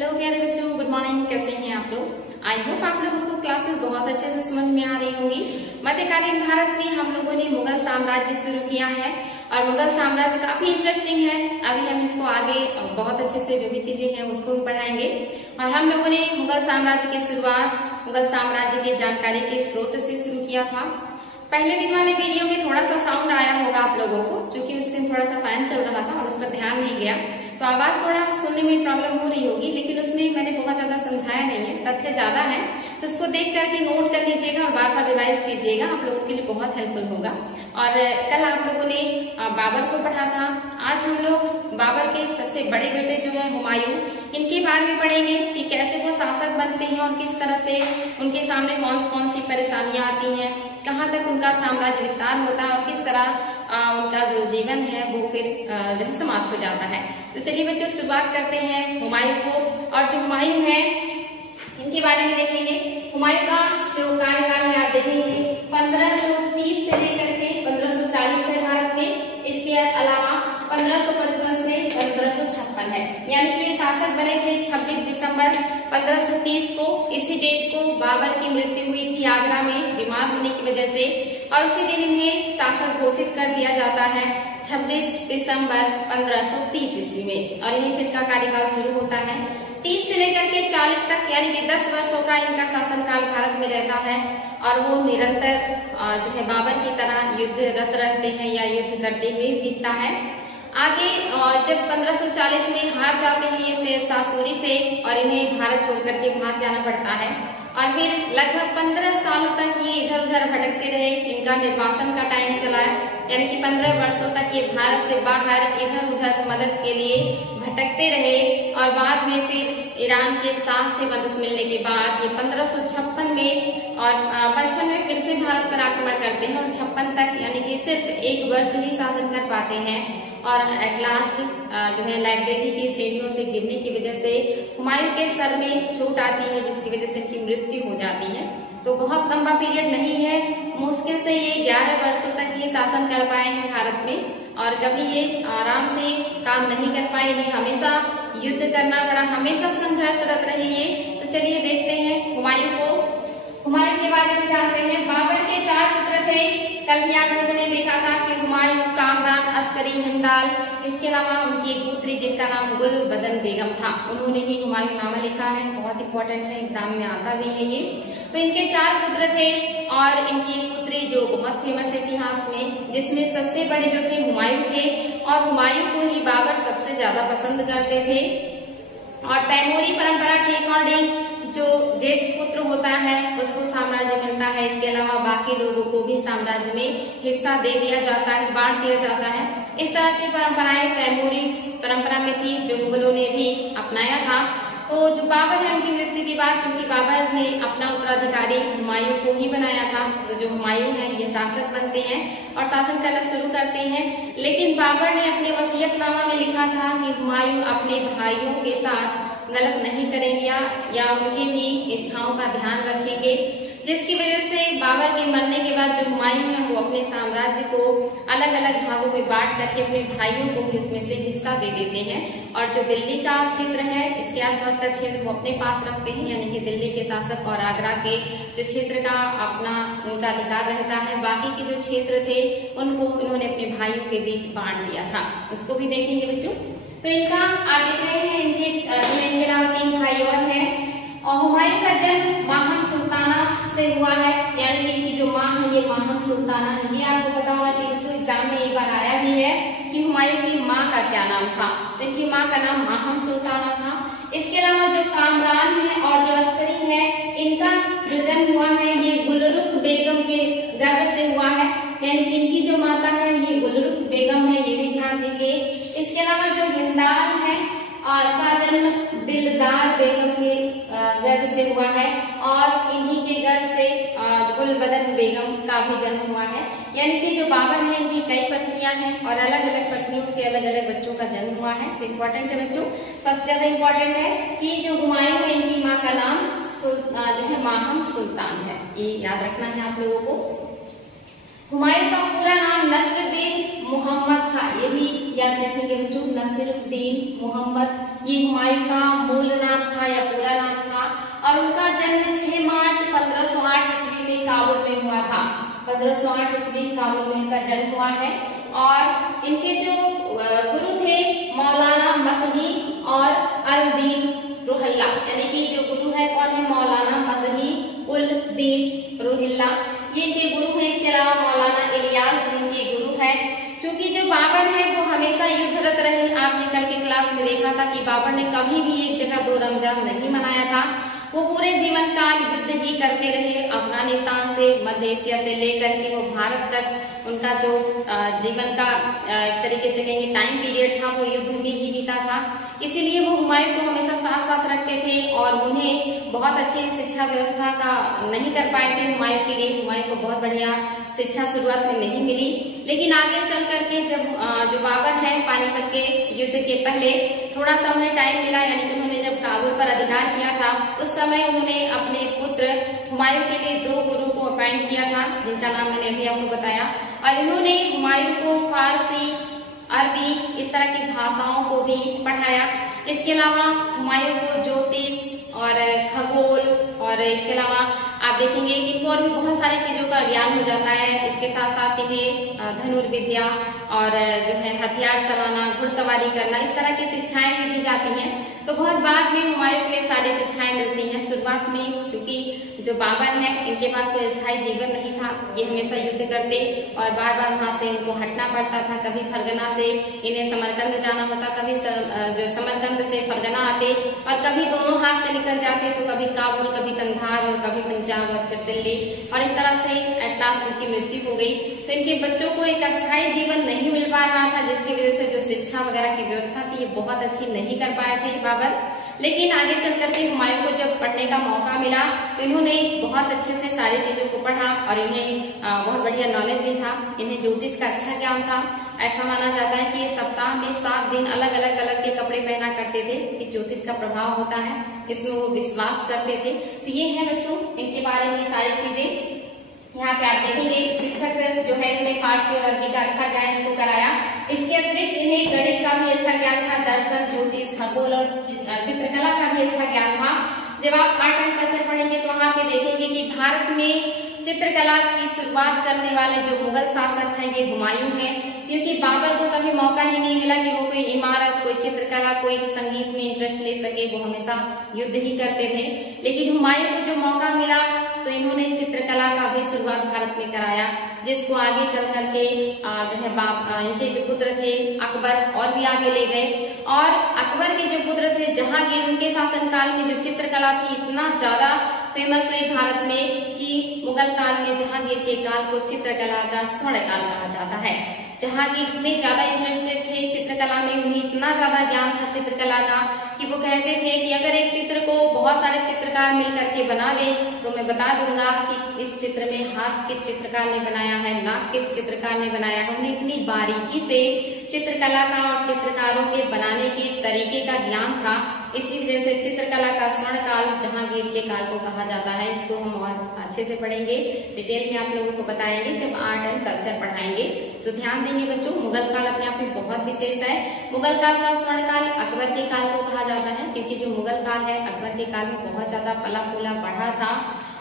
Hello प्यारे बच्चों, good morning. कैसे हैं आप लोग? आई होप आप लोगों को क्लासेस बहुत अच्छे से समझ में आ रही होंगी। मध्यकालीन भारत में हम लोगों ने मुगल साम्राज्य शुरू किया है और मुगल साम्राज्य काफी इंटरेस्टिंग है। अभी हम इसको आगे बहुत अच्छे से जो भी चीजें हैं उसको भी पढ़ाएंगे। और हम लोगों ने मुगल साम्राज्य की शुरुआत मुगल साम्राज्य की जानकारी के स्रोत से शुरू किया था। पहले दिन वाले वीडियो में थोड़ा सा साउंड आया होगा आप लोगों को, क्योंकि उस दिन थोड़ा सा फैन चल रहा था और उस पर ध्यान नहीं गया, तो आवाज थोड़ा सुनने में प्रॉब्लम हो रही होगी। लेकिन उसमें मैंने बहुत ज्यादा समझाया नहीं है, तथ्य ज्यादा है, तो उसको देख करके नोट कर लीजिएगा और बार बार रिवाइज कीजिएगा, आप लोगों के लिए बहुत हेल्पफुल होगा। और कल आप लोगों ने बाबर को पढ़ा था। आज हम लोग बाबर के सबसे बड़े बेटे जो है हुमायूं, इनके बारे में पढ़ेंगे कि कैसे वो शासक बनते हैं और किस तरह से उनके सामने कौन कौन सी परेशानियां आती हैं, कहाँ तक उनका साम्राज्य विस्तार होता है और किस तरह उनका जो जीवन है वो फिर जो है समाप्त हो जाता है। तो चलिए बच्चों, शुरुआत करते हैं हुमायूं को। और जो हुमायूं है इनके बारे में देखेंगे। हुमायूं का जो कार्यकाल है आप देखेंगे 1530 से लेकर के 1540 है भारत में। इसके अलावा 1555 से 1556 है, यानी कि ये शासक बने थे 26 दिसंबर 1530 को। इसी डेट को बाबर की मृत्यु हुई थी आगरा में बीमार होने की वजह से, और उसी दिन इन्हें शासक घोषित कर दिया जाता है 26 दिसंबर 1530 ईस्वी में। और यही से इनका कार्यकाल शुरू होता है। 30 से लेकर के 40 तक यानी कि 10 वर्षों का इनका शासनकाल भारत में रहता है और वो निरंतर जो है बाबर की तरह युद्धरत रहते हैं या युद्ध करते हुए बीतता है। आगे जब 1540 में हार जाते हैं ये शेर शाह सूरी से और इन्हें भारत छोड़ करके भाग जाना पड़ता है, और फिर लगभग 15 सालों तक ये इधर उधर भटकते रहे। इनका निर्वासन का टाइम चला, यानी कि 15 वर्षों तक ये भारत से बाहर इधर उधर मदद के लिए भटकते रहे। और बाद में फिर ईरान के शाह से मदद मिलने के बाद ये 1556 में और 55 में फिर से भारत पर आक्रमण करते हैं और 56 तक यानी कि सिर्फ 1 वर्ष ही शासन कर पाते हैं। और एट लास्ट जो है लाइब्रेरी की सीढ़ियों से गिरने की वजह से हुमायूं के सर में चोट आती है, जिसकी वजह से इनकी मृत्यु हो जाती है। तो बहुत लंबा पीरियड नहीं है, मुश्किल से ये 11 वर्षों तक ये शासन कर पाए हैं भारत में, और कभी ये आराम से काम नहीं कर पाए। इन्हें हमेशा युद्ध करना पड़ा, हमेशा संघर्षरत रहे ये। तो चलिए देखते हैं हुमायूं को। हुमायूं के बारे में जानते हैं। बाबर के 4 पुत्र थे। कल भी आप लोगों ने देखा था कि हुमायूं, कामरान, अस्करी, हिंदाल, इसके अलावा उनकी एक पुत्री जिनका नाम गुल बदन बेगम था, उन्होंने ही हुमायूंनामा लिखा है। बहुत इंपॉर्टेंट है, एग्जाम में आता भी है ये। तो इनके 4 पुत्र थे और इनकी एक पुत्री जो बहुत फेमस है इतिहास में, जिसमें सबसे बड़े जो थे हुमायूं थे, और हुमायूं को ही बाबर सबसे ज्यादा पसंद करते थे। और तैमूरी परंपरा के अकॉर्डिंग जो ज्येष्ठ पुत्र होता है उसको साम्राज्य मिलता है। इसके अलावा बाकी लोगों को भी साम्राज्य में हिस्सा दे दिया जाता है, बांट दिया जाता है। इस तरह की परंपराएं तैमूरी परंपरा में थी, जो मुगलों ने भी अपनाया था। तो जो बाबर है उनकी मृत्यु के बाद, क्योंकि बाबर ने अपना उत्तराधिकारी हुमायूं को ही बनाया था, तो जो हुमायूं है ये शासक बनते हैं और शासन करना शुरू करते हैं। लेकिन बाबर ने अपने वसीयतनामा में लिखा था कि हुमायूं अपने भाइयों के साथ गलत नहीं करेंगे या उनकी भी इच्छाओं का ध्यान रखेंगे, जिसकी वजह से बाबर के मरने के बाद जो हुमायूं है वो अपने साम्राज्य को अलग अलग भागों में बांट करके अपने भाइयों को भी उसमें से हिस्सा दे देते हैं। और जो दिल्ली का क्षेत्र है, इसके आसपास का क्षेत्र वो अपने पास रखते हैं, यानी कि दिल्ली के शासक और आगरा के जो क्षेत्र का अपना उनका अधिकार रहता है। बाकी के जो क्षेत्र थे उनको उन्होंने अपने भाइयों के बीच बांट दिया था, उसको भी देखेंगे बच्चों। तो इनका आप देख रहे हैं इनके अलावा 3 भाई और हैं। और हुमायूं का जन्म माहम सुल्ताना से हुआ है, यानी कि इनकी जो माँ है ये माहम सुल्ताना है। ये आपको पता होना चाहिए, जो एग्जाम में एक बार आया भी है कि हुमायूं की माँ का क्या नाम था। तो इनकी माँ का नाम माहम सुल्ताना था। इसके अलावा जो कामरान है और जो अस्करी है, इनका जो जन्म हुआ है ये गुलरुख बेगम के गर्भ से हुआ है, यानी कि इनकी जो माता है ये गुलरुख बेगम है, ये भी ध्यान देंगे। इसके अलावा जो हिंदाल है का जन्म दिलदार बेगम के गर्भ से हुआ है, और इन्हीं के गर्भ से गुल बदन बेगम का भी जन्म हुआ है। यानी कि जो बाबर है इनकी कई पत्नियां हैं और अलग अलग पत्नियों से अलग अलग बच्चों का जन्म हुआ है। तो इम्पोर्टेंट है बच्चों, सबसे ज्यादा इम्पोर्टेंट है कि जो हुमायूं है इनकी माँ का नाम जो है माहम सुल्तान है, ये याद रखना है आप लोगों को। हुमायूं का पूरा नाम नसरुद्दीन मोहम्मद था, ये भी याद रखेंगे बच्चों, नसरुद्दीन मोहम्मद ये हुमायूं का मूल नाम था। या पूरा नाम था। और उनका जन्म 6 मार्च 1508 ईस्वी में काबुल में हुआ था। 1508 ईस्वी काबुल में इनका जन्म हुआ है। और इनके जो गुरु थे मौलाना मसही और अल-दीन रुहल्ला, यानी कि जो गुरु है कौन है, मौलाना मसही उल दीन रुहल्ला, ये इनके गुरु हैं। इसके अलावा मौलाना इलियास इनके गुरु है। क्योंकि जो बाबर है वो हमेशा युद्धरत रहे। आपने कल के क्लास में देखा था कि बाबर ने कभी भी एक जगह 2 रमजान नहीं मनाया था। वो पूरे जीवन काल युद्ध ही करते रहे, अफगानिस्तान से मध्य एशिया से लेकर के वो भारत तक उनका जो जीवन का एक तरीके से कहेंगे टाइम पीरियड था वो युद्ध में ही बीता था। इसीलिए वो हुमायूं को हमेशा साथ साथ रखते थे और उन्हें बहुत अच्छी शिक्षा व्यवस्था का नहीं कर पाए थे हुमायूं के लिए। हुमायूं को बहुत बढ़िया शिक्षा शुरुआत में नहीं मिली, लेकिन आगे चल करके जब जो बाबर है पानीपत के युद्ध के पहले थोड़ा सा उन्हें टाइम मिला, यानी कि उन्होंने जब काबुल पर अधिकार किया था उस समय उन्होंने अपने पुत्र हुमायूं के लिए 2 गुरु को अपॉइंट किया था, जिनका नाम मैंने अभी आपको बताया। और इन्होंने हुमायूं को फारसी, अरबी इस तरह की भाषाओं को भी पढ़ाया। इसके अलावा हुमायूं को ज्योतिष और खगोल और इसके अलावा आप देखेंगे कि इनको और भी बहुत सारी चीजों का ज्ञान हो जाता है। इसके साथ साथ इन्हें धनुर्विद्या और जो है हथियार चलाना, घुड़सवारी करना, इस तरह की शिक्षाएं भी दी जाती हैं। तो बहुत बाद में हुमायूं को ये सारी शिक्षाएं मिलती हैं। शुरुआत में क्योंकि जो बाबर है इनके पास कोई स्थायी जीवन नहीं था, ये हमेशा युद्ध करते और बार बार वहां से इनको हटना पड़ता था। कभी फरगना से इन्हें समरकंद जाना होता, कभी जो समरकंद से फरगना आते और कभी दोनों हाथ से निकल जाते, तो कभी काबुल, कभी कंधार और कभी पंजाब और फिर दिल्ली, और इस तरह से एट लास्ट उनकी मृत्यु हो गई। तो इनके बच्चों को एक अस्थायी जीवन नहीं मिल पा रहा था, जिसकी वजह से जो शिक्षा वगैरह की व्यवस्था थी ये बहुत अच्छी नहीं कर पाए थे बाबर। लेकिन आगे चल करके हुमायूं को जब पढ़ने का मौका मिला तो इन्होंने बहुत अच्छे से सारी चीजों को पढ़ा और इन्हें बहुत बढ़िया नॉलेज भी था। इन्हें ज्योतिष का अच्छा ज्ञान था। ऐसा माना जाता है कि ये सप्ताह में 7 दिन अलग अलग कलर के कपड़े पहना करते थे कि ज्योतिष का प्रभाव होता है, इसमें वो विश्वास करते थे। तो ये है बच्चों इनके बारे में सारी चीजें। यहाँ पे आप देखेंगे शिक्षक जो है उन्हें फारसी और अरबी का अच्छा ज्ञान इनको कराया। इसके अतिरिक्त इन्हें गणित का भी अच्छा ज्ञान था, दर्शन, ज्योतिष, खगोल और चित्रकला का भी अच्छा ज्ञान था। जब आप आर्ट एंड कल्चर पढ़ेंगे तो वहाँ पे देखेंगे कि भारत में चित्रकला की शुरुआत करने वाले जो मुगल शासक हैं ये हुमायूं हैं, क्योंकि बाबर को कभी मौका ही नहीं मिला कि वो कोई इमारत, कोई चित्रकला, कोई संगीत में इंटरेस्ट ले सके। वो हमेशा युद्ध ही करते थे। लेकिन हुमायूं को जो मौका मिला तो इन्होंने चित्रकला का भी शुरुआत भारत में कराया, जिसको आगे चल करके जो है इनके जो पुत्र थे अकबर और भी आगे ले गए। और अकबर के जो पुत्र थे जहांगीर, उनके शासनकाल में जो चित्रकला थी इतना ज्यादा फेमस हुई भारत में कि मुगल काल में जहांगीर के काल को चित्रकला का स्वर्ण काल कहा जाता है। जहांगीर इतने ज्यादा इंटरेस्टेड थे चित्रकला में, उन्हें इतना ज्यादा ज्ञान था चित्रकला का कि वो कहते थे कि अगर एक चित्र को बहुत सारे चित्रकार मिल करके बना ले तो मैं बता दूंगा कि इस चित्र में हाथ किस चित्रकार ने बनाया है, नाक किस चित्रकार ने बनाया है। उन्हें इतनी बारीकी से चित्रकला का और चित्रकारों के बनाने के तरीके का ज्ञान था। इसी वजह से चित्रकला का स्वर्ण काल जहांगीर के काल को कहा जाता है। इसको हम और अच्छे से पढ़ेंगे, डिटेल में आप लोगों को बताएंगे जब आर्ट एंड कल्चर पढ़ाएंगे। तो ध्यान देंगे बच्चों, मुगल काल अपने आप में बहुत विशेष है। मुगल काल का स्वर्ण काल अकबर के काल को कहा जाता है, क्योंकि जो मुगल काल है अकबर के काल में बहुत ज्यादा फला फूला बढ़ा था।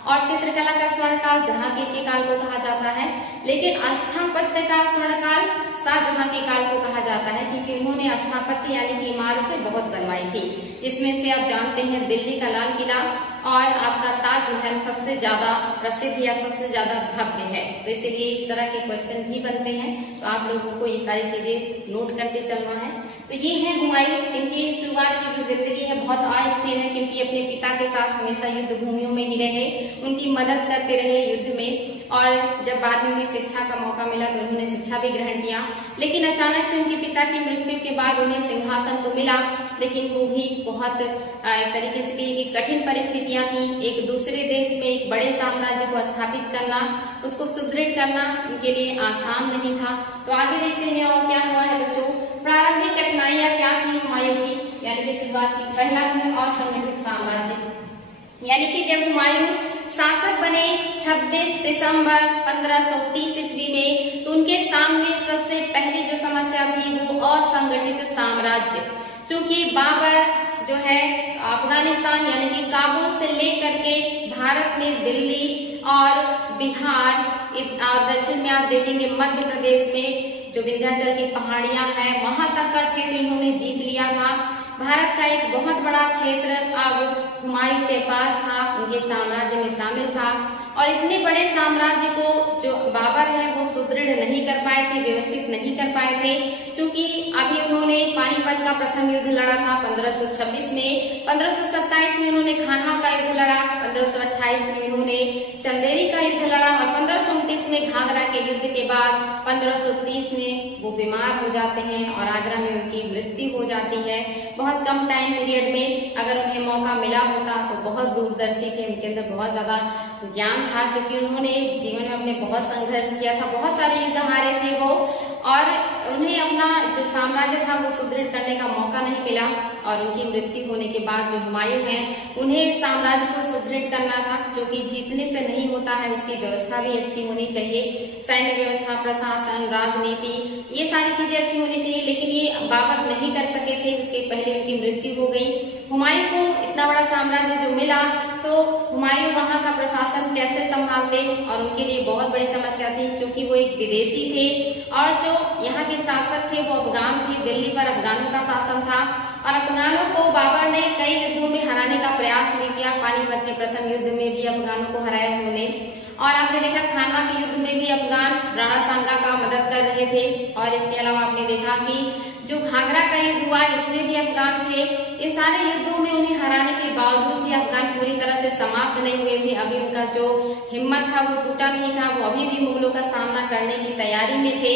और चित्रकला का स्वर्ण काल जहांगीर के काल को कहा जाता है। लेकिन स्थापत्य का स्वर्ण काल शाहजहां के काल को कहा जाता है, क्योंकि उन्होंने स्थापत्य यानी कि इमारतें बहुत बनवाई थी, जिसमें से आप जानते हैं दिल्ली का लाल किला और आपका ताजमहल सबसे ज्यादा प्रसिद्ध या सबसे ज्यादा भव्य है। तो इसीलिए इस तरह के क्वेश्चन भी बनते हैं, तो आप लोगों को ये सारी चीजें नोट करते चलना है। तो ये है हुमायूं। इनकी शुरुआत की जो जिंदगी है बहुत अस्थिर है, क्योंकि अपने पिता के साथ हमेशा युद्ध भूमियों में ही रहे, उनकी मदद करते रहे युद्ध में। और जब बाद में उन्हें शिक्षा का मौका मिला तो उन्होंने शिक्षा भी ग्रहण किया। लेकिन अचानक से उनके पिता की मृत्यु के बाद उन्हें सिंहासन तो मिला, लेकिन वो भी बहुत एक तरीके से कि कठिन परिस्थितियां थी। एक दूसरे देश में एक बड़े साम्राज्य को स्थापित करना, उसको सुदृढ़ करना उनके लिए आसान नहीं था। तो आगे देखते हैं और क्या हुआ है बच्चों। प्रारंभिक कठिनाइयां क्या थी हुमायूं की, यानी कि शुरुआत की। पहला है असंगठित साम्राज्य, यानी कि जब हुमायूं शासक बने 26 दिसंबर 1530 ईस्वी में, तो उनके सामने सबसे पहली जो समस्या थी वो असंगठित साम्राज्य। चूंकि बाबर जो है अफगानिस्तान यानी कि काबुल से लेकर के भारत में दिल्ली और बिहार और दक्षिण में आप देखेंगे मध्य प्रदेश में जो विंध्याचल की पहाड़ियां हैं वहां तक का क्षेत्र इन्होंने जीत लिया था। भारत का एक बहुत बड़ा क्षेत्र अब हुमायूं के पास था, उनके साम्राज्य में शामिल था। और इतने बड़े साम्राज्य को जो बाबर है वो सुदृढ़ नहीं कर पाए थे, व्यवस्थित नहीं कर पाए थे, क्योंकि अभी उन्होंने पानीपत का प्रथम युद्ध लड़ा था 1526 में, 1527 में उन्होंने खानवा का युद्ध लड़ा, 1528 में उन्होंने चंदेरी का युद्ध लड़ा और 1529 में घाघरा के युद्ध के बाद 1530 में वो बीमार हो जाते हैं और आगरा में उनकी मृत्यु हो जाती है। बहुत कम टाइम पीरियड में अगर उन्हें मौका मिला होता तो बहुत दूरदर्शी थे, उनके अंदर बहुत ज्यादा ज्ञान था, क्योंकि उन्होंने जीवन में अपने बहुत संघर्ष किया था, बहुत सारे युद्ध हारे थे वो, और उन्हें अपना जो साम्राज्य था वो सुदृढ़ करने का मौका नहीं मिला। और उनकी मृत्यु होने के बाद जो हुमायूं हैं उन्हें साम्राज्य को सुदृढ़ करना था, जो कि जीतने से नहीं होता है, उसकी व्यवस्था भी अच्छी होनी चाहिए, सैन्य व्यवस्था, प्रशासन, राजनीति, ये सारी चीजें अच्छी होनी चाहिए, लेकिन ये बाबर नहीं कर सके थे, उसके पहले उनकी मृत्यु हो गई। हुमायूं को इतना बड़ा साम्राज्य जो मिला तो हुमायूं वहां का प्रशासन कैसे संभालते, और उनके लिए बहुत बड़ी समस्या थी, क्योंकि वो एक विदेशी थे और जो यहाँ के शासक थे वो अफगान थे, दिल्ली पर अफगानों का शासन था और अफगानों को बाबर ने कई युद्धों में हराने का प्रयास भी किया। पानीपत के प्रथम युद्ध में भी अफगानों को हराया उन्होंने, और आपने देखा खानवा के युद्ध में भी अफगान राणा सांगा का मदद कर रहे थे। और इसके अलावा आपने देखा कि जो घाघरा का युद्ध हुआ इसमें भी अफगान थे। इस सारे युद्धों में उन्हें हराने के बावजूद भी अफगान पूरी तरह से समाप्त नहीं हुए थे, अभी उनका जो हिम्मत था वो टूटा नहीं था, वो अभी भी मुगलों का सामना करने की तैयारी में थे।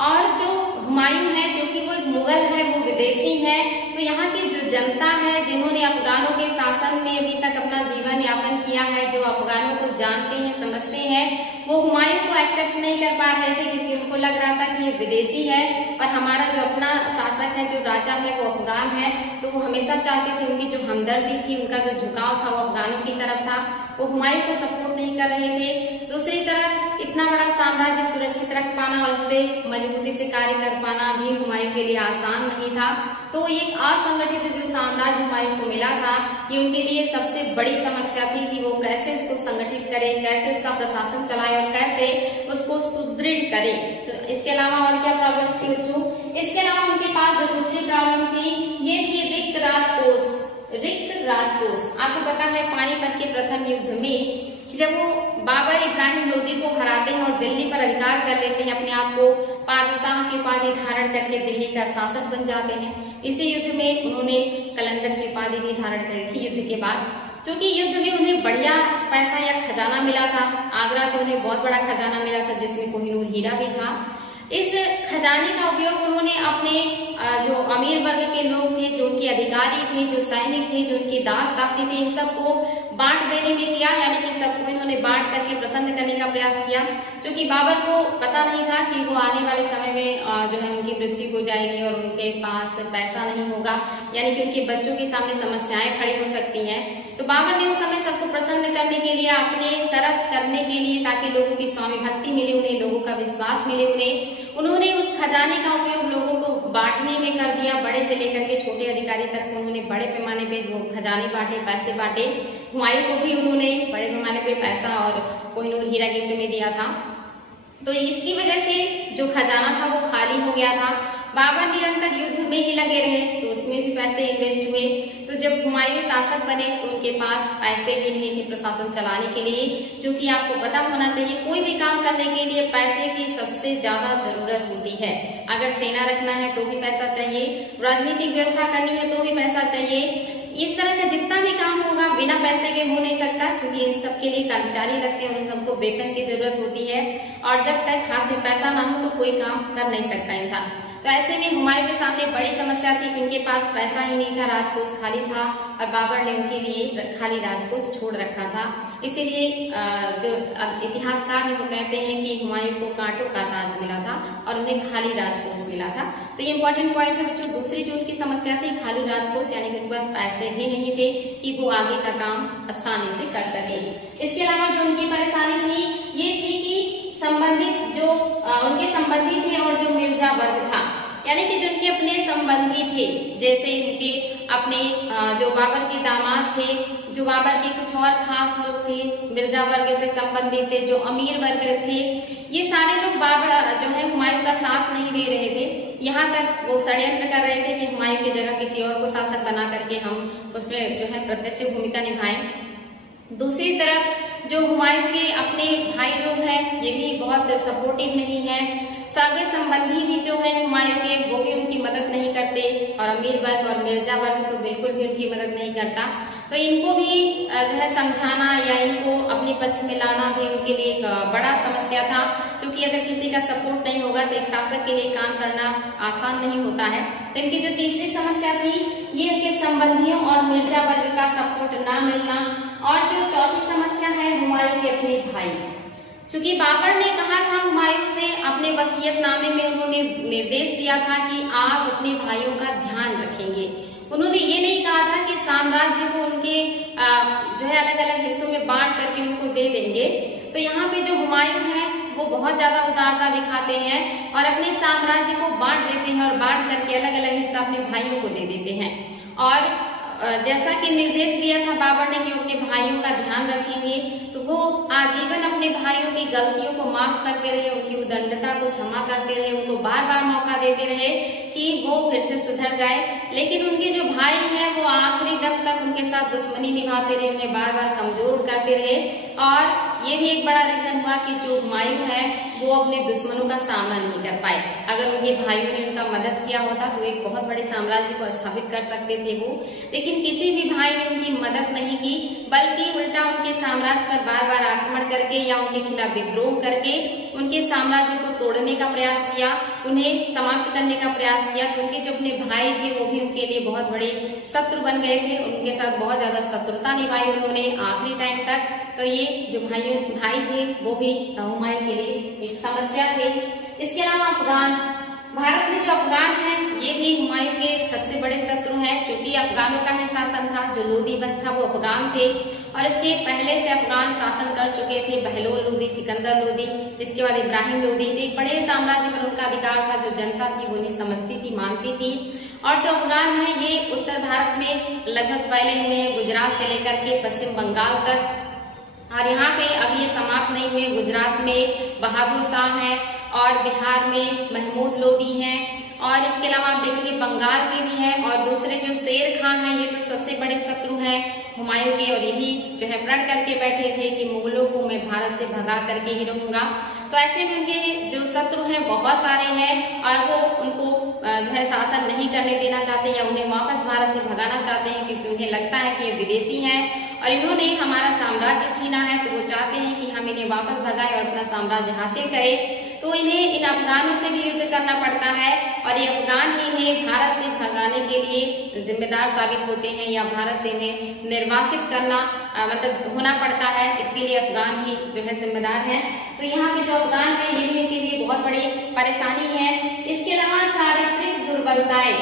और जो हुमायूं है जो कि वो एक मुगल है, वो विदेशी है, तो यहाँ की जो जनता है जिन्होंने अफगानों के शासन में अभी तक अपना जीवन यापन किया है, जो अफगानों को जानते हैं, समझते हैं, वो हुमायूं को एक्सेप्ट नहीं कर पा रहे थे, क्योंकि उनको लग रहा था कि ये विदेशी है और हमारा जो अपना शासक है, जो राजा है वो अफगान है। तो वो हमेशा चाहते थे, उनकी जो हमदर्दी थी, उनका जो झुकाव था वो अफगानों की तरफ था, वो हुमायूं को सपोर्ट नहीं कर रहे थे। दूसरी तरफ इतना बड़ा साम्राज्य सुरक्षित रख पाना और इस पे मजबूती से कार्य कर पाना भी हुमायूं के लिए आसान नहीं था। तो ये असंगठित जो साम्राज्य हुमायूं को मिला था, ये उनके लिए सबसे बड़ी समस्या थी कि वो कैसे उसको संगठित करे, कैसे उसका प्रशासन चलाए और कैसे उसको सुदृढ़ करे। तो इसके अलावा और क्या प्रॉब्लम थी बच्चों? इसके अलावा उनके पास जो दूसरी प्रॉब्लम थी ये थी रिक्त राजकोष। रिक्त राजकोष आपको पता है पानीपत के प्रथम युद्ध में जब वो बाबर इब्राहिम लोदी को हराते हैं और दिल्ली पर अधिकार कर लेते हैं, अपने आप को बादशाह की उपाधि धारण करके दिल्ली का शासक बन जाते हैं। इसी युद्ध में उन्होंने कलंदर की उपाधि भी धारण करी थी युद्ध के बाद, क्योंकि युद्ध में उन्हें बढ़िया पैसा या खजाना मिला था। आगरा से उन्हें बहुत बड़ा खजाना मिला था जिसमें कोहिनूर हीरा भी था। इस खजाने का उपयोग उन्होंने अपने जो अमीर वर्ग के लोग थे, जो उनके अधिकारी थे, जो सैनिक थे, जो उनके दास दासी थे, इन सबको बांट देने में किया, यानी कि सबको इन्होंने बांट करके प्रसन्न करने का प्रयास किया, क्योंकि बाबर को पता नहीं था कि वो आने वाले समय में जो है उनकी मृत्यु हो जाएगी और उनके पास पैसा नहीं होगा, यानी कि उनके बच्चों के सामने समस्याएं खड़ी हो सकती हैं। तो बाबर ने उस समय सबको प्रसन्न करने के लिए, अपने तरफ करने के लिए, ताकि लोगों की स्वामी भक्ति मिले उन्हें, लोगों का विश्वास मिले उन्होंने उस खजाने का उपयोग लोगों को बांटने में कर दिया। बड़े से लेकर के छोटे अधिकारी तक को उन्होंने बड़े पैमाने पे वो खजाने बांटे, पैसे बांटे। हुमायूं को भी उन्होंने बड़े पैमाने पे पैसा और कोहिनूर हीरा गिफ्ट में दिया था। तो इसकी वजह से जो खजाना था वो खाली हो गया था। बाबर निरंतर युद्ध में ही लगे रहे तो उसमें भी पैसे इन्वेस्ट हुए। तो जब हुमायूं शासक बने तो उनके पास पैसे भी नहीं थे प्रशासन चलाने के लिए, जो कि आपको पता होना चाहिए कोई भी काम करने के लिए पैसे की सबसे ज्यादा जरूरत होती है। अगर सेना रखना है तो भी पैसा चाहिए, राजनीतिक व्यवस्था करनी है तो भी पैसा चाहिए। इस तरह का जितना भी काम होगा बिना पैसे के हो नहीं सकता, क्योंकि इन सबके लिए कर्मचारी लगते हैं, उन सबको वेतन की जरूरत होती है और जब तक हाथ में पैसा ना हो तो कोई काम कर नहीं सकता इंसान। तो ऐसे में हुमायूं के सामने बड़ी समस्या थी कि उनके पास पैसा ही नहीं था, राजकोष खाली था और बाबर ने उनके लिए खाली राजकोष छोड़ रखा था। इसीलिए जो इतिहासकार है वो कहते हैं कि हुमायूं को कांटों का ताज मिला था और उन्हें खाली राजकोष मिला था। तो ये इंपॉर्टेंट पॉइंट है बच्चों। दूसरी जो उनकी समस्या थी खाली राजकोष, यानी कि उनके पास पैसे भी नहीं थे कि वो आगे का काम आसानी से कर सके। इसके अलावा जो उनकी परेशानी थी ये थी कि संबंधित जो उनके संबंधी थे और जो मिर्जा वर्ग था, यानी कि जो उनके अपने संबंधी थे, जैसे उनके अपने जो बाबर के दामाद थे, जो बाबर के कुछ और खास लोग थे, मिर्जा वर्ग से संबंधित थे, जो अमीर वर्ग थे, ये सारे लोग बाबर जो है हुमायूं का साथ नहीं दे रहे थे। यहाँ तक वो षड्यंत्र कर रहे थे कि हुमायूं की जगह किसी और को शासक बना करके हम उसमें जो है प्रत्यक्ष भूमिका निभाएं। दूसरी तरफ जो हुमायूं के अपने भाई लोग हैं, ये भी बहुत सपोर्टिव नहीं है। सगे संबंधी भी जो है हुमायूं के, वो भी उनकी मदद नहीं करते, और अमीर वर्ग और मिर्जा वर्ग तो बिल्कुल भी उनकी मदद नहीं करता। तो इनको भी जो है समझाना या इनको अपने पक्ष में लाना भी उनके लिए एक बड़ा समस्या था, क्योंकि अगर किसी का सपोर्ट नहीं होगा तो एक शासक के लिए काम करना आसान नहीं होता है। तो इनकी जो तीसरी समस्या थी, ये उनके संबंधियों और मिर्जा वर्ग का सपोर्ट ना मिलना। और जो चौथी समस्या है, हुमायूं के अपने भाई, चूंकि बाबर ने कहा था हुमायूं से, अपने वसीयतनामे में उन्होंने निर्देश दिया था कि आप अपने भाइयों का ध्यान रखेंगे। उन्होंने ये नहीं कहा था कि साम्राज्य को उनके जो है अलग अलग हिस्सों में बांट करके उनको दे देंगे। तो यहाँ पे जो हुमायूं है वो बहुत ज्यादा उदारता दिखाते हैं और अपने साम्राज्य को बांट देते हैं और बांट करके अलग अलग हिस्सा अपने भाइयों को दे देते हैं। और जैसा कि निर्देश दिया था बाबर ने कि अपने भाइयों का ध्यान रखेंगे, तो वो आजीवन अपने भाइयों की गलतियों को माफ करते रहे, उनकी उदंडता को क्षमा करते रहे, उनको बार बार मौका देते रहे कि वो फिर से सुधर जाए। लेकिन उनके जो भाई हैं वो आखिरी दम तक उनके साथ दुश्मनी निभाते रहे, उन्हें बार बार कमजोर करते रहे। और ये भी एक बड़ा रीजन हुआ कि जो हुमायूं है वो अपने दुश्मनों का सामना नहीं कर पाए। अगर उनके भाइयों ने उनका मदद किया होता तो एक बहुत बड़े साम्राज्य को स्थापित कर सकते थे वो, लेकिन किसी भी भाई ने उनकी मदद नहीं की, बल्कि उल्टा उनके साम्राज्य पर बार बार आक्रमण करके या उनके खिलाफ विद्रोह करके उनके साम्राज्य को तोड़ने का प्रयास किया, उन्हें समाप्त करने का प्रयास किया। तो उनके जो अपने भाई थे वो भी उनके लिए बहुत बड़े शत्रु बन गए थे, उनके साथ बहुत ज्यादा शत्रुता निभाई उन्होंने आखिरी टाइम तक। तो ये जो भाई थे वो भी हुमायूं के लिए एक समस्या थे। इसके अलावा अफगान, भारत में जो अफगान है ये भी हुमायूं के सबसे बड़े शत्रु हैं, क्योंकि अफगानों का ही शासन था। जो लोदी वंश था वो अफगान थे और इसके पहले से अफगान शासन कर चुके थे, बहलोल लोदी, सिकंदर लोदी, इसके बाद इब्राहिम लोदी। तो एक बड़े साम्राज्य पर उनका अधिकार था, जो जनता थी वो उन्हें समझती थी, मानती थी। और जो अफगान है ये उत्तर भारत में लगभग फैले हुए हैं, गुजरात से लेकर के पश्चिम बंगाल तक। और यहाँ पे अभी ये समाप्त नहीं हुए। गुजरात में बहादुर शाह हैं और बिहार में महमूद लोदी हैं, और इसके अलावा आप देखेंगे बंगाल में भी है। और दूसरे जो शेर खां हैं ये तो सबसे बड़े शत्रु हैं हुमायूं के, और यही जो है प्रण करके बैठे थे कि मुगलों को मैं भारत से भगा करके ही रहूंगा। तो ऐसे में उनके जो शत्रु हैं बहुत सारे हैं और वो उनको जो है शासन नहीं करने देना चाहते या उन्हें वापस भारत से भगाना चाहते हैं, क्योंकि उन्हें लगता है कि ये विदेशी हैं और इन्होंने हमारा साम्राज्य छीना है। तो वो चाहते हैं कि हम इन्हें वापस भगाएं और अपना साम्राज्य हासिल करें। तो इन्हें इन अफगानों से भी युद्ध करना पड़ता है और ये अफगान ही इन्हें भारत से भगाने के लिए जिम्मेदार साबित होते हैं या भारत से इन्हें निर्वासित करना मतलब होना पड़ता है। इसके लिए अफगान ही जो है जिम्मेदार है। तो यहाँ के जो अफगान है ये भी इनके लिए बहुत बड़ी परेशानी है। इसके अलावा चारित्रिक दुर्बलताएं,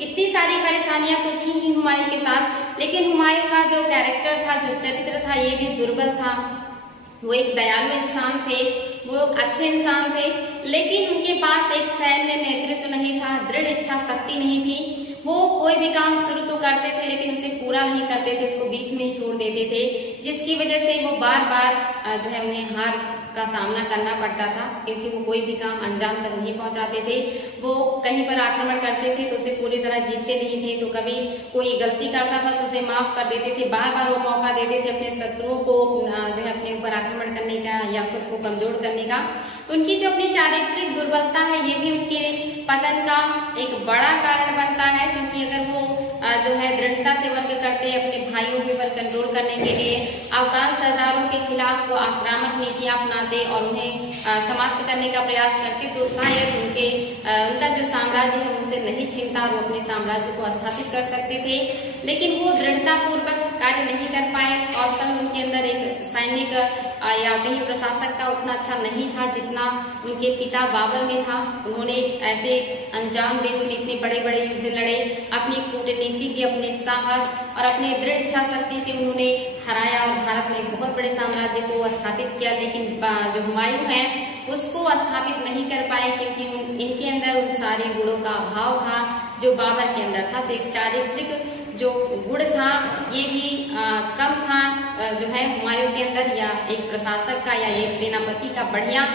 इतनी सारी परेशानियां तो थी ही हुमायूं के साथ, लेकिन हुमायूं का जो कैरेक्टर था, जो चरित्र था, ये भी दुर्बल था। वो एक दयालु इंसान थे, वो अच्छे इंसान थे, लेकिन उनके पास एक सैन्य नेतृत्व नहीं था, दृढ़ इच्छा शक्ति नहीं थी। वो कोई भी काम शुरू तो करते थे लेकिन उसे पूरा नहीं करते थे, उसको बीच में ही छोड़ देते थे, जिसकी वजह से वो बार बार जो है उन्हें हार का सामना करना पड़ता था, क्योंकि वो कोई भी काम अंजाम तक नहीं पहुंचाते थे। वो कहीं पर आक्रमण करते थे तो उसे पूरी तरह जीतते नहीं थे, तो कभी कोई गलती करता था तो उसे माफ कर देते थे, बार बार वो मौका देते थे अपने शत्रुओं को जो है अपने ऊपर आक्रमण करने का या खुद को कमजोर करने का। उनकी जो अपनी चारित्रिक दुर्बलता है ये भी उनके पतन का एक बड़ा कारण बनता है, क्योंकि अगर वो जो है दृढ़ता से वर्क करते अपने भाइयों के ऊपर कंट्रोल करने के लिए, अफगान सरदारों के खिलाफ वो आक्रामक नीतियां अपनाते और उन्हें समाप्त करने का प्रयास करते, तो शायद उनका जो साम्राज्य है उनसे नहीं छिनता और वो अपने साम्राज्य को स्थापित कर सकते थे। लेकिन वो दृढ़ता पूर्वक कार्य नहीं कर पाए। कौशल उनके अंदर एक सैनिक या कहीं प्रशासक का उतना अच्छा नहीं था जितना उनके पिता बाबर में था। उन्होंने ऐसे अनजान देश में इतने बड़े बड़े युद्ध लड़े, अपनी कूटनीति की, अपने साहस और अपने दृढ़ इच्छा शक्ति से उन्होंने हराया और भारत में बहुत बड़े साम्राज्य को स्थापित किया, लेकिन जो हुमायूं है उसको स्थापित नहीं कर पाए क्योंकि इनके अंदर उन सारे गुणों का अभाव था जो बाबर के अंदर था। तो एक चारित्रिक जो गुण था ये भी कम था जो है हुमायूं के अंदर, या एक प्रशासक का या एक सेनापति का बढ़िया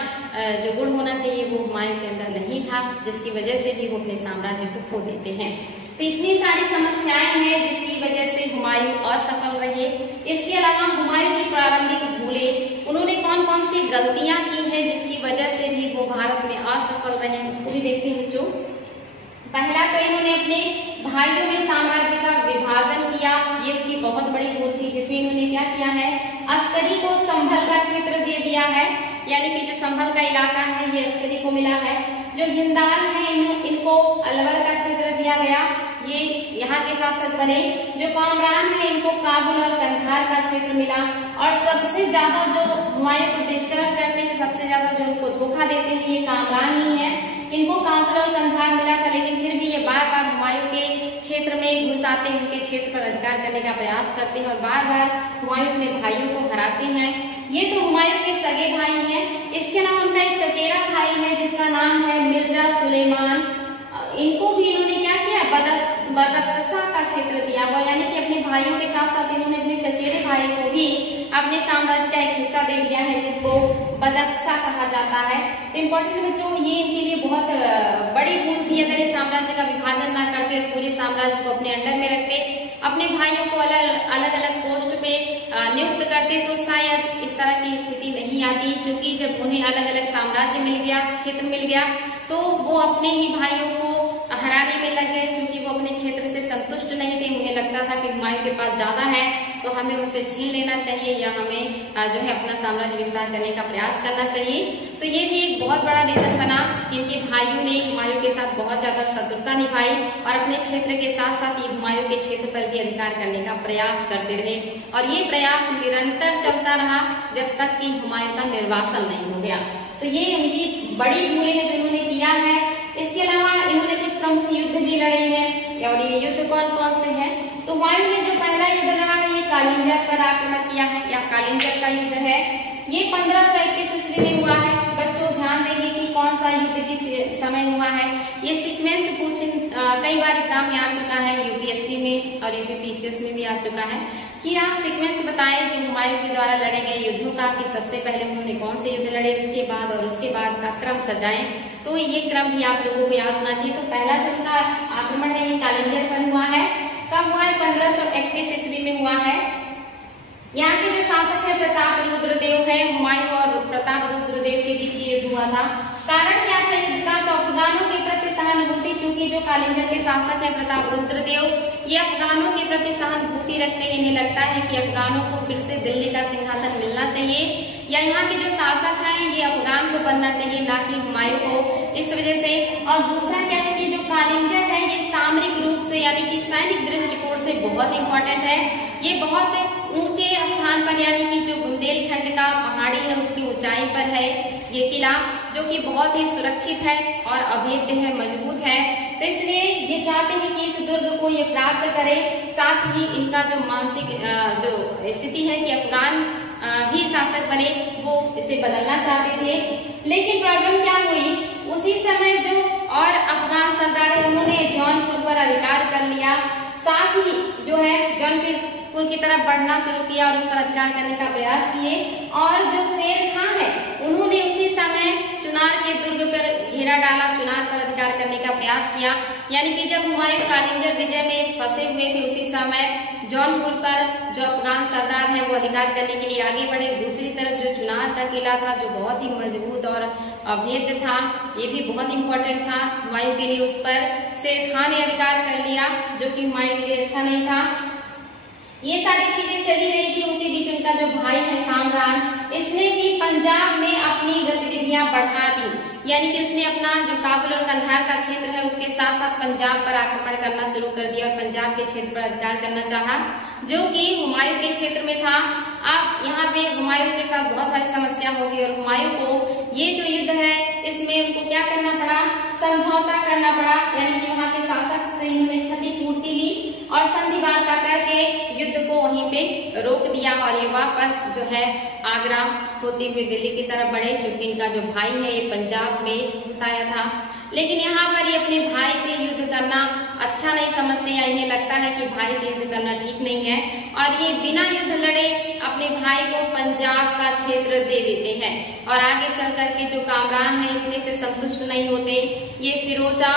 जो गुण होना चाहिए वो हुमायूं के अंदर नहीं था, जिसकी वजह से भी वो अपने साम्राज्य को खो देते हैं। तो इतनी सारी समस्याएं हैं जिसकी वजह से हुमायूं असफल रहे। इसके अलावा हुमायूं की प्रारंभिक भूलें, उन्होंने कौन कौन सी गलतियां की हैं जिसकी वजह से भी वो भारत में असफल रहे, उसको भी देखते हैं बच्चों। पहला तो इन्होंने अपने भाइयों में साम्राज्य का विभाजन किया, ये उनकी बहुत बड़ी भूल थी, जिसमें इन्होंने क्या किया है, अस्करी को संभल का क्षेत्र दे दिया है, यानी कि जो संभल का इलाका है ये अस्करी को मिला है। जो हिंदाल है इनको अलवर का क्षेत्र दिया गया, ये यहाँ के शासक बने। जो कामरान है इनको काबुल और कंधार का क्षेत्र मिला, और सबसे ज्यादा जो हुमायूं को डिस्टर्ब करते हैं, सबसे ज्यादा जो उनको धोखा देते हैं ये कामरान ही है, इनको काबुल और कंधार मिला था, लेकिन फिर भी ये बार बार हुमायूं के क्षेत्र में घुस आते हैं, उनके क्षेत्र पर अधिकार करने का प्रयास करते हैं और बार बार हुमायूं अपने भाइयों को हराते हैं। ये तो हुमायूं के सगे भाई हैं। इसके अलावा उनका एक चचेरा भाई है जिसका नाम है मिर्जा सुलेमान, इनको भी इन्होंने क्या किया, बदख्शा का क्षेत्र दिया हुआ, यानी कि अपने भाइयों के साथ साथ इन्होंने अपने चचेरे भाई को भी अपने साम्राज्य का एक हिस्सा दे दिया है जिसको बदख्शा कहा जाता है। तो इम्पोर्टेंट बच्चों ये इनके लिए बहुत बड़ी भूल थी, अगर इस साम्राज्य का विभाजन ना करके पूरे साम्राज्य को अपने अंडर में रखते, अपने भाइयों को अलग अलग पोस्ट पे नियुक्त करते तो शायद इस तरह की स्थिति नहीं आती। क्योंकि जब उन्हें अलग अलग साम्राज्य मिल गया, क्षेत्र मिल गया, तो वो अपने ही भाइयों को हराने में लग गए, क्योंकि वो अपने क्षेत्र से संतुष्ट नहीं थे। उन्हें लगता था कि हुमायूं के पास ज्यादा है तो हमें उनसे छीन लेना चाहिए या हमें जो है अपना साम्राज्य विस्तार करने का प्रयास करना चाहिए। तो ये भी एक बहुत बड़ा रीजन बना कि इनके भाइयों ने हुमायूं के साथ बहुत ज्यादा शत्रुता निभाई और अपने क्षेत्र के साथ साथ ये हुमायूं के क्षेत्र पर भी अधिकार करने का प्रयास करते रहे, और ये प्रयास निरंतर चलता रहा जब तक कि हुमायूं का निर्वासन नहीं हो गया। तो ये इनकी बड़ी भूलें हैं जो इन्होंने किया है। इसके अलावा इन्होंने कुछ प्रमुख युद्ध भी लड़े हैं, और ये युद्ध कौन कौन से हैं। तो हुमायूं ने जो पहला युद्ध लड़ा है ये कालिंजर पर आक्रमण किया है, या कालिंजर का युद्ध है, ये 1521 ईस्वी में हुआ है। बच्चों ध्यान देंगे कि कौन सा युद्ध किस समय हुआ है, ये सीक्वेंस कई बार एग्जाम में आ चुका है, यूपीएससी में और यूपीपीसीएस में भी आ चुका है कि आप सीक्वेंस बताएं जो हुमायूं के द्वारा लड़े गए युद्धों का, कि सबसे पहले उन्होंने कौन से युद्ध लड़े, उसके बाद और उसके बाद का क्रम सजाएं। तो ये क्रम भी आप लोगों को याद होना चाहिए। तो पहला जो उनका आक्रमण है ये कालिंजर पर हुआ है। कब हुआ है? 1521 ईस्वी में हुआ है। यहाँ के जो शासक है प्रताप रुद्रदेव है, हुमायूं और प्रताप रुद्रदेव के बीच ये युद्ध हुआ था। कारण क्या था युद्ध का? तो अफगानों के प्रति सहानुभूति, क्योंकि जो कालिंजर के शासक है प्रताप रुद्रदेव ये अफगानों के प्रति सहानुभूति रखते हैं। इन्हें लगता है कि अफगानों को फिर से दिल्ली का सिंहासन मिलना चाहिए, या यहाँ के जो शासक हैं ये अफगान को बनना चाहिए, ना कि हुमायूं को। इस वजह से, और दूसरा क्या है कि जो कालिंजर है ये सामरिक रूप से यानी कि सैनिक दृष्टिकोण से बहुत इंपॉर्टेंट है। ये बहुत ऊंचे स्थान पर यानी कि जो बुंदेलखंड का पहाड़ी है उसकी ऊंचाई पर है ये किला, जो कि बहुत ही सुरक्षित है और अभेद्य है, मजबूत है। तो इसलिए ये चाहते हैं कि इस दुर्ग को ये प्राप्त करे। साथ ही इनका जो मानसिक जो स्थिति है कि अफगान ही शासक बने, वो इसे बदलना चाहते थे। लेकिन प्रॉब्लम क्या हुई, उसी समय जो और अफगान सरदार है उन्होंने जौनपुर पर अधिकार कर लिया। साथ ही जो है जौनपुर की तरफ बढ़ना शुरू किया और उस पर अधिकार करने का प्रयास किए। और जो शेर खां है उन्होंने उसी समय चुनार के दुर्ग पर घेरा डाला, चुनार पर अधिकार करने का प्रयास किया। यानी कि जब हुमायूं कालिंजर विजय में फंसे हुए थे उसी समय जौनपुर पर जो अफगान सरदार है वो अधिकार करने के लिए आगे बढ़े। दूसरी तरफ जो चुनार का किला था जो बहुत ही मजबूत और अभेद्य था, ये भी बहुत इंपॉर्टेंट था हुमायूं के लिए, उस पर शेर खां ने अधिकार कर लिया, जो कि हुमायूं के लिए अच्छा नहीं था। ये सारी चीजें चली रही थी। उसी बीच उनका जो भाई है कामरान, इसने भी पंजाब में अपनी गतिविधियां बढ़ा दी, यानी कि उसने अपना जो काबुल और कंधार का क्षेत्र है उसके साथ साथ पंजाब पर आक्रमण करना शुरू कर दिया और पंजाब के क्षेत्र पर अधिकार करना चाहा, जो कि हुमायूं के क्षेत्र में था। अब यहाँ पे हुमायूं के साथ बहुत सारी समस्या होगी और हुमायूं को ये जो युद्ध है इसमें उनको क्या करना पड़ा, समझौता करना पड़ा। यानी कि वहाँ के शासक से इन्होंने क्षतिपूर्ति ली और संधि वार्ता करके के युद्ध को वहीं पे रोक दिया और ये वापस जो है आगरा होते हुए दिल्ली की तरफ बढ़े, क्योंकि इनका जो भाई है ये पंजाब में घुसाया था। लेकिन यहाँ पर ये अपने भाई से युद्ध करना अच्छा नहीं समझते, या इन्हें लगता है कि भाई से युद्ध करना ठीक नहीं है, और ये बिना युद्ध लड़े अपने भाई को पंजाब का क्षेत्र दे देते हैं। और आगे चल करके जो कामरान है इतने से संतुष्ट नहीं होते, ये फिरोजा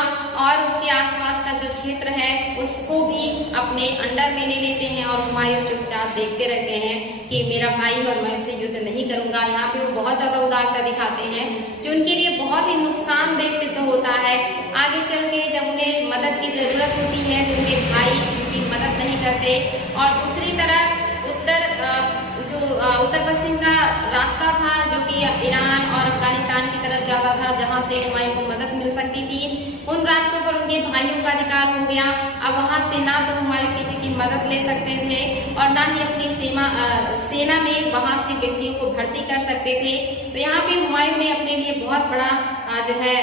और उसके आसपास का जो क्षेत्र है उसको भी अपने अंडर में ले लेते हैं, और हुमायूं चुपचाप देखते रहते हैं कि मेरा भाई और मैं उससे युद्ध नहीं करूंगा। यहाँ पे वो बहुत ज्यादा उदारता दिखाते हैं, जो उनके लिए बहुत ही नुकसानदेह सिद्ध होता है। आगे चल के जब उन्हें मदद की जरूरत होती है तो उनके भाई उनकी मदद नहीं करते। और दूसरी तरफ उत्तर पश्चिम का रास्ता था जो कि ईरान और अफगानिस्तान की तरफ जाता था, जहां से हुमायूं को मदद मिल सकती थी, उन रास्तों पर उनके भाइयों का अधिकार हो गया। अब वहां से ना तो हुमायूं किसी की मदद ले सकते थे और ना ही अपनी सेना में वहां से व्यक्तियों को भर्ती कर सकते थे। तो यहाँ पे हुमायूं ने अपने लिए बहुत बड़ा जो है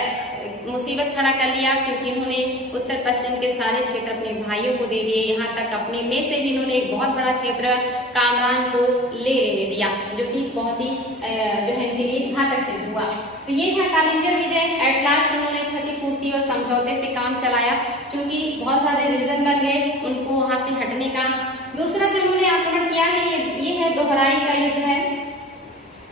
मुसीबत खड़ा कर लिया, क्योंकि उन्होंने उत्तर पश्चिम के सारे क्षेत्र अपने भाइयों को दे दिए। यहाँ तक अपने में से भी उन्होंने एक बहुत बड़ा क्षेत्र कामरान को ले दिया, जो कि बहुत ही जो है इनके लिए घातक सिद्ध हुआ। तो ये था कालिंजर विजय। एट लास्ट उन्होंने क्षतिपूर्ति और समझौते से काम चलाया, क्योंकि बहुत सारे रीजन बन गए उनको वहां से हटने का। दूसरा जो उन्होंने आक्रमण किया है ये है दोहराई का युद्ध है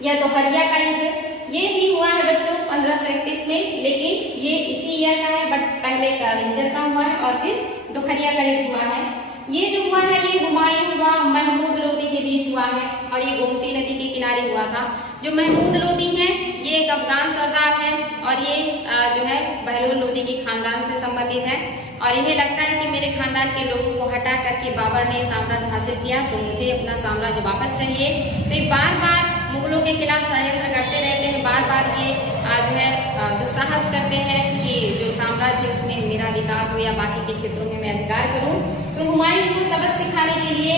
या दोहरिया का युद्ध। ये भी हुआ है बच्चों 1531 में, लेकिन ये इसी ईयर का है, बट पहले कालिंजर का हुआ है और फिर दोहरिया का युद्ध हुआ है। ये जो हुआ है ये हुमायूं व महमूद लोदी के बीच हुआ है, और ये गोमती नदी के किनारे हुआ था। जो महमूद लोदी है ये एक अफगान सरदार है, और ये जो है बहलोल लोदी के खानदान से संबंधित है, और इन्हें लगता है कि मेरे खानदान के लोगों को हटा करके बाबर ने साम्राज्य हासिल किया, तो मुझे अपना साम्राज्य वापस चाहिए। तो ये बार बार मुगलों के खिलाफ षड्यंत्र करते रहते हैं, बार बार ये जो है दुस्साहस करते हैं कि जो साम्राज्य उसमें मेरा अधिकार हो या बाकी के क्षेत्रों में मैं अधिकार करूं। तो हुमायूं को सबक सिखाने के लिए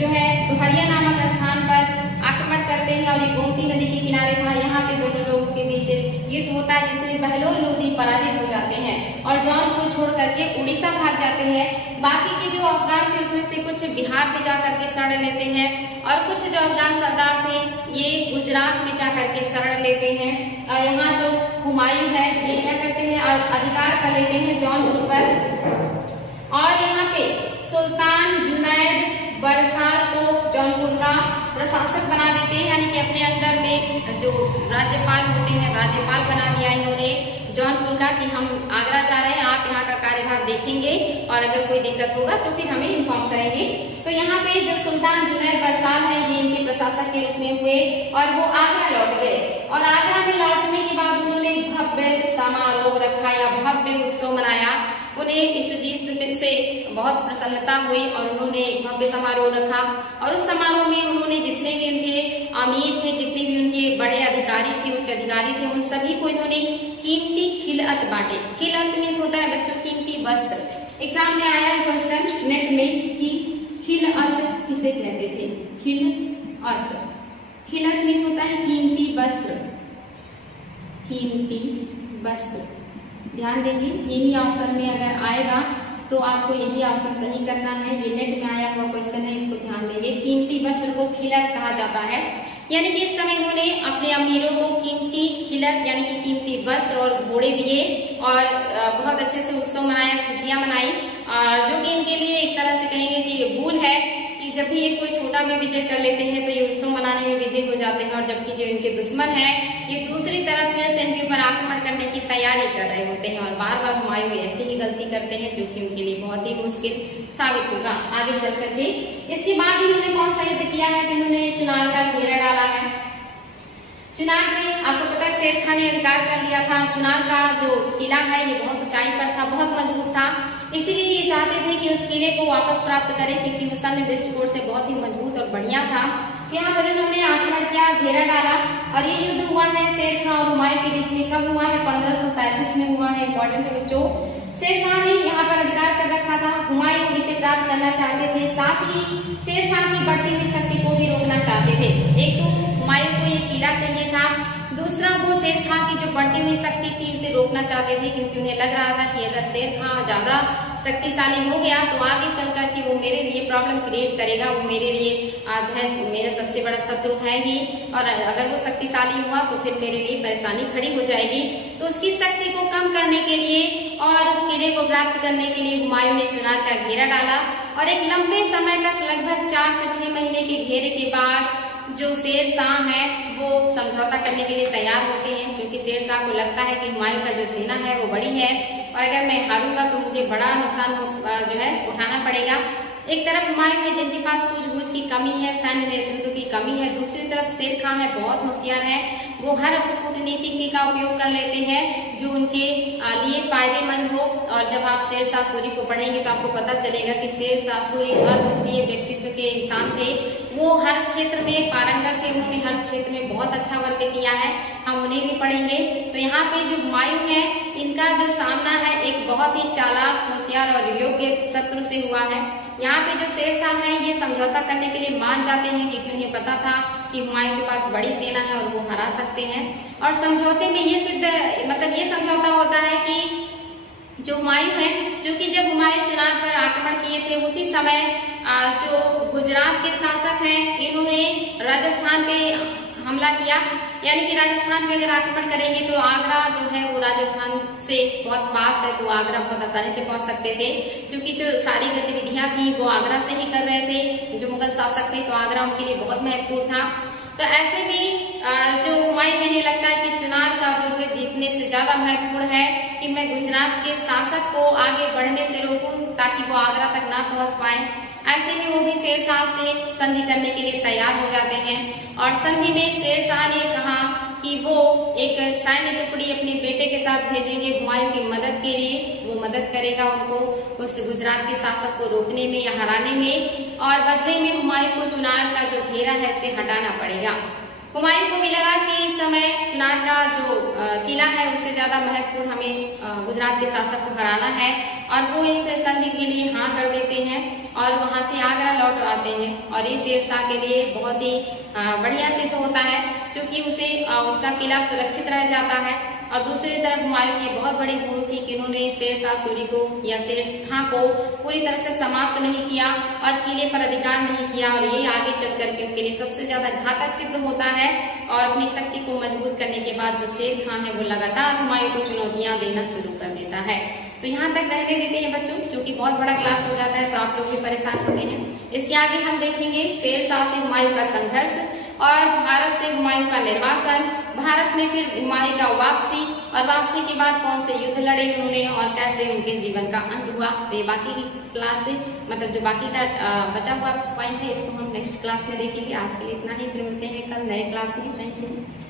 जो है दोहरिया नामक स्थान पर आक्रमण करते हैं, और ये गोमती नदी के किनारे था। यहाँ पे दोनों लोगों के बीच युद्ध होता है, जिसमें बहलोल लोदी पराजित हो जाते हैं और जौनपुर छोड़ करके उड़ीसा भाग जाते हैं। बाकी के जो अफगान थे उसमें से कुछ बिहार में जा करके शरण लेते हैं, और कुछ जो अफगान सरदार थे ये गुजरात में जा करके शरण लेते हैं। और यहाँ जो हुमायूं है ये क्या करते हैं और अधिकार कर लेते हैं जौनपुर पर, और यहाँ पे सुल्तान जुनैद बरसाल को जौनपुर का प्रशासक बना देते हैं, यानी कि अपने अंडर में जो राज्यपाल होते हैं राज्यपाल बना दिया इन्होंने जौनपुर का, कि हम आगरा जा रहे हैं, आप यहाँ का कार्यभार देखेंगे और अगर कोई दिक्कत होगा तो फिर हमें इन्फॉर्म करेंगे। तो यहाँ पे जो सुल्तान जुनैद बरसाल है ये इनके प्रशासक के रूप में हुए, और वो आगरा लौट गए। और आगरा में लौटने के बाद उन्होंने भव्य समारोह रखा या भव्य उत्सव मनाया। उन्हें इस जीत से बहुत प्रसन्नता हुई और उन्होंने एक भव्य समारोह रखा, और उस समारोह में उन्होंने जितने भी उनके अमीर थे, जितने भी उनके बड़े अधिकारी थे, उच्च अधिकारी थे, उन सभी को इन्होंने कीमती खिलअत बांटे। खिलअत मीन्स होता है बच्चों कीमती वस्त्र। एग्जाम में आया है क्वेश्चन नेट में कि खिलअत किसे कहते थे। खिलअत, खिलअत मीन्स होता है कीमती वस्त्र, कीमती वस्त्र। ध्यान देंगे यही ऑप्शन में अगर आएगा तो आपको यही ऑप्शन सही करना है। ये नेट में आया हुआ क्वेश्चन है, इसको ध्यान देंगे। कीमती वस्त्र को खिलअत कहा जाता है, यानी कि इस समय इन्होंने अपने अमीरों को कीमती खिलअत यानी कि कीमती वस्त्र और घोड़े दिए, और बहुत अच्छे से उत्सव मनाया, खुशियां मनाई, और जो कि इनके लिए एक तरह से कहेंगे कि ये भूल है कि जब भी ये कोई छोटा भी विजय कर लेते हैं तो ये उत्सव मनाने में विजय हो जाते हैं, और जबकि जो इनके दुश्मन है ये दूसरी तरफ फिर से इनके ऊपर आक्रमण करने की तैयारी कर रहे होते हैं, और बार बार हुमायूं ऐसे ही गलती करते हैं, जो कि उनके लिए बहुत ही मुश्किल साबित होगा आगे चल करके। इसके बाद इन्होंने कौन सा युद्ध किया है, इन्होंने चुनार का घेरा डाला है। चुनार में आपको पता है शेर खान ने अधिकार कर लिया था। चुनार का जो किला है ये बहुत ऊंचाई पर था, बहुत मजबूत था, इसीलिए ये चाहते थे कि उस किले को वापस प्राप्त करें, क्योंकि वो सैन्य दृष्टिकोण से बहुत ही मजबूत और बढ़िया था। यहाँ पर इन्होंने आक्रमण किया, घेरा डाला, और ये युद्ध हुआ है शेर खान और हुमायूं के बीच में। कब हुआ है? 1535 में हुआ है। इंपॉर्टेंट है बच्चों। शेर खान ने यहाँ पर अधिकार कर रखा था, हुमायूं इसे प्राप्त करना चाहते थे, साथ ही शेर खान की बढ़ती हुई शक्ति को भी रोकना चाहते थे। एक तो हुमायूं को ये किला चाहिए था, दूसरा वो शेर खान की जो बढ़ती हुई शक्ति थी उसे रोकना चाहते थे, क्योंकि उन्हें लग रहा था कि अगर शेर खान ज्यादा शक्तिशाली हो गया तो आगे चलकर कि वो मेरे लिए प्रॉब्लम क्रिएट करेगा वो मेरे लिए जो है मेरा सबसे बड़ा शत्रु है ही, और अगर वो शक्तिशाली हुआ तो फिर मेरे लिए परेशानी खड़ी हो जाएगी। तो उसकी शक्ति को कम करने के लिए और उस कीड़े को प्राप्त करने के लिए हुमायूं ने चुनार का घेरा डाला, और एक लंबे समय तक लगभग 4 से 6 महीने के घेरे के बाद जो शेर शाह है वो समझौता करने के लिए तैयार होते हैं, क्योंकि शेर शाह को लगता है कि हुमायूं का जो सेना है वो बड़ी है और अगर मैं हारूंगा तो मुझे बड़ा नुकसान जो है उठाना पड़ेगा। एक तरफ हुमायूं है जिनके पास सूझबूझ की कमी है, सैन्य नेतृत्व की कमी है, दूसरी तरफ शेर खां है बहुत होशियार है, वो हर उस कूटनीति का उपयोग कर लेते हैं जो उनके लिए फायदेमंद हो। और जब आप शेर शाह सूरी को पढ़ेंगे तो आपको पता चलेगा कि शेर शाह सूरी अद्वितीय व्यक्तित्व के इंसान थे, वो हर क्षेत्र में पारंगत थे, उन्होंने हर क्षेत्र में बहुत अच्छा वर्क किया है, हम उन्हें भी पढ़ेंगे। तो यहाँ पे जो हुमायूं है इनका जो सामना है एक बहुत ही चालाक, होशियार और योग्य शत्रु से हुआ है। यहाँ पे जो शेर शाह है ये समझौता करने के लिए मान जाते हैं क्योंकि उन्हें पता था कि हुमायूं के पास बड़ी सेना है और वो हरा सकते हैं। और समझौते में ये ये समझौता होता है कि जो हुमायूं है, क्योंकि जब हुमायूं चुनार पर आक्रमण किए थे उसी समय जो गुजरात के शासक हैं इन्होंने राजस्थान पे हमला किया, यानी कि राजस्थान में अगर आक्रमण करेंगे तो आगरा जो है वो राजस्थान से बहुत पास है, तो आगरा बहुत आसानी से पहुंच सकते थे, क्योंकि जो सारी गतिविधियां थी वो आगरा से ही कर रहे थे जो मुगल शासक थे, तो आगरा उनके लिए बहुत महत्वपूर्ण था। तो ऐसे में जो हुमायूं मैंने लगता है कि चुनार का दुर्ग जीतने से ज्यादा महत्वपूर्ण है कि मैं गुजरात के शासक को आगे बढ़ने से रोकूं ताकि वो आगरा तक ना पहुंच पाए। ऐसे में वो भी शेर शाह से संधि करने के लिए तैयार हो जाते हैं और संधि में शेर शाह ने कहा कि वो एक सैन्य टुकड़ी अपने बेटे के साथ भेजेंगे हुमायूं की मदद के लिए, वो मदद करेगा उनको उस गुजरात के शासक को रोकने में या हराने में, और बदले में हुमायूं को चुनार का जो घेरा है उसे हटाना पड़ेगा। हुमायूं को भी लगा कि इस समय चुनार का जो किला है उससे ज्यादा महत्वपूर्ण हमें गुजरात के शासक को हराना है, और वो इस संधि के लिए हाँ कर देते हैं और वहां से आगरा लौट आते हैं। और ये शेर शाह के लिए बहुत ही बढ़िया सिद्ध होता है, क्योंकि उसे उसका किला सुरक्षित रह जाता है। और दूसरी तरफ हुमायूं की बहुत बड़ी भूल थी कि उन्होंने शेर शाह सूरी को या शेर खां को पूरी तरह से समाप्त नहीं किया और किले पर अधिकार नहीं किया, और ये आगे चल करके उनके लिए सबसे ज्यादा घातक सिद्ध होता है। और अपनी शक्ति को मजबूत करने के बाद जो शेर खां है वो लगातार हुमायूं को चुनौतियां देना शुरू कर देता है। तो यहाँ तक रहने देते हैं बच्चों, क्योंकि बहुत बड़ा क्लास हो जाता है तो आप लोग भी परेशान होते हैं। इसके आगे हम देखेंगे शेर शाह से हुमायूं का संघर्ष और भारत से हुमायूं का निर्वासन, भारत में फिर हुमायूं का वापसी, और वापसी के बाद कौन से युद्ध लड़े उन्होंने और कैसे उनके जीवन का अंत हुआ। तो ये बाकी की क्लास से जो बाकी का बचा हुआ पॉइंट है इसको हम नेक्स्ट क्लास में देखेंगे। आज के लिए इतना ही, फिर मिलते हैं कल नए क्लास में। Thank you.